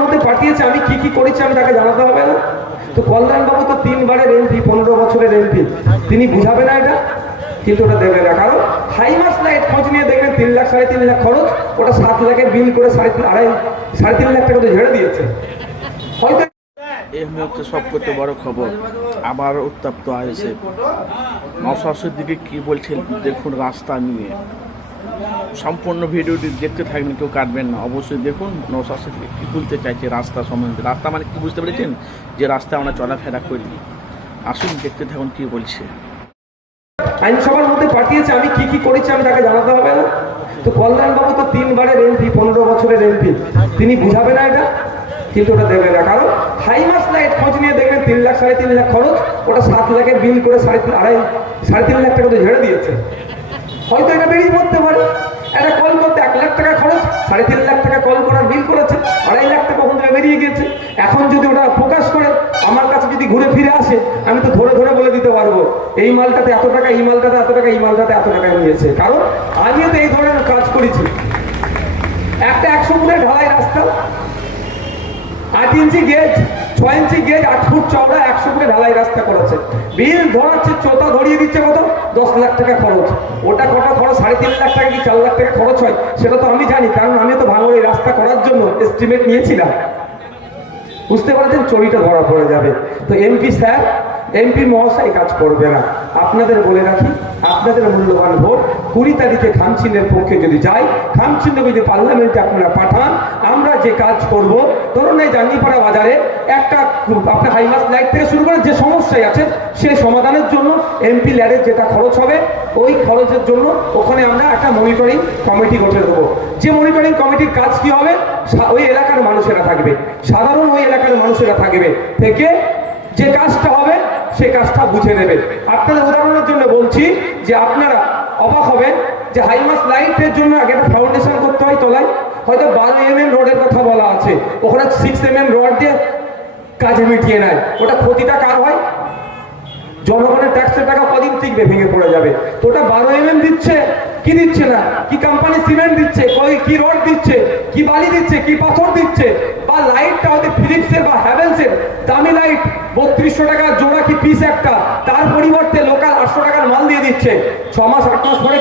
মধ্যে আমি কি কি করেছি আমি তাকে জানাতে হবে না? তো কল্যাণ বাবু তো পনেরো বছরের তিনি বুঝাবে না এটা, কিন্তু ওটা দেবে না। কারণ হাই মাস লাইট খোঁজ নিয়ে দেখবেন তিন লাখ, সাড়ে তিন লাখ খরচ, ওটা সাত লাখের বিল করে সাড়ে আড়াই, সাড়ে তিন লাখ টাকা তো ঝেড়ে দিয়েছে। হয়তো এই মুহূর্তে সবথেকে বড় খবর, আবার উত্তপ্ত হয়েছে নশাশের দিকে কি বলছে দেখুন রাস্তা নিয়ে। সম্পূর্ণ ভিডিওটি দেখতে থাকবেন কেউ কাটবেন না। অবশ্যই দেখুন নশাশের দিকে কী বলতে চাইছে রাস্তা সম্বন্ধে। রাস্তা মানে কি বুঝতে পেরেছেন? যে রাস্তা আমরা চলাফেরা করি। আসুন দেখতে থাকুন কি বলছে। আইনসভার মধ্যে পাঠিয়েছে, আমি কি কি করেছি আমি তাকে জানাতে হবে না? তো কল্যাণ বাবু তো তিনবারের এমপি, পনেরো বছরের এমপি। তিনি বুঝাবে না এটা, কিন্তু ওটা দেবে না। কারণ হাই মাস লাইট খোঁজ নিয়ে দেখবেন তিন লাখ, সাড়ে তিন লাখ খরচ, ওটা সাত লাখের বিল করে সাড়ে আড়াই সাড়ে তিন লাখ টাকা তো ঝেড়ে দিয়েছে। হয়তো এটা বেরিয়ে পড়তে পারে। একটা কল করতে এক লাখ টাকা খরচ, সাড়ে তিন লাখ টাকা কল করার বিল করেছে, আড়াই লাখ টাকা ওখান থেকে বেরিয়ে গেছে এখন যদি ওটা প্রকাশ করে, আমার কাছে যদি ঘুরে ফিরে আসে, আমি তো ধরে ধরে বলে দিতে পারব, এই মালটাতে এত টাকা, এই মালটাতে এত টাকা, এই মালটাতে এত টাকা নিয়েছে। কারণ আমিও তো এই ধরনের কাজ করেছি একটা একশো ফুটের ঢালাই রাস্তা আট ইঞ্চি গেজ ছয় ইঞ্চি গেজ আট ফুট চওড়া ফুটে ঢালাই রাস্তা করেছে। বিল ধরাচ্ছে, চোতা ধরিয়ে দিচ্ছে কত? দশ লাখ টাকা খরচ। ওটা কটা খরচ? সাড়ে তিন লাখ টাকা কি চার লাখ টাকা খরচ হয়? সেটা তো আমি জানি, কারণ আমি তো ভাঙড় এই রাস্তা করার জন্য এস্টিমেট নিয়েছিলাম। বুঝতে পারছেন? চুরিটা ধরা পড়ে যাবে। তো এমপি স্যার এমপি মহাশয় কাজ করবে না। আপনাদের বলে রাখি, আপনাদের মূল্যবান ভোট কুড়ি তারিখে খামচিনের পক্ষে যদি যাই খামচিহ্ন যদি পার্লামেন্টে আপনারা পাঠান, আমরা যে কাজ করব, ধরুন এই জাঙ্গিপাড়া বাজারে একটা আপনার হাইমাস লাইট থেকে শুরু করে যে সমস্যায় আছে, সেই সমাধানের জন্য এমপি ল্যাডের যেটা খরচ হবে, ওই খরচের জন্য ওখানে আমরা একটা মনিটরিং কমিটি গঠন দেবো। যে মনিটরিং কমিটির কাজ কি হবে? ওই এলাকার মানুষেরা থাকবে। সাধারণ ওই এলাকার মানুষেরা থাকবে। থেকে যে কাজটা হবে সে কাজটা বুঝে নেবে। আপনাদের উদাহরণের জন্য বলছি যে আপনারা অবাক হবেন যে হাইমাস লাইটের জন্য আগে একটা ফাউন্ডেশন করতে হয় তলায়। হয়তো বারো এম এম রোডের কথা বলা আছে। ওখানে সিক্স এম এম রড দিয়ে কাজে মিটিয়ে নেয়। ওটা ক্ষতিটা কার হয়? জনগণের ট্যাক্সের টাকা কদিন টিকবে, ভেঙে পড়ে যাবে। তো ওটা বারো এম দিচ্ছে, কি দিচ্ছে না? কি কোম্পানি সিমেন্ট দিচ্ছে? কি রড দিচ্ছে? কি বালি দিচ্ছে? কি পাথর দিচ্ছে? বা লাইটটা হয়তো ফিলিপসের বা হ্যাভেলসের দামি লাইট বত্রিশশো টাকা জোড়া কি পিস একটা? তার পরিবর্তে লোকাল আটশো টাকার মাল দিয়ে দিচ্ছে। ছ মাস, আট মাস পরে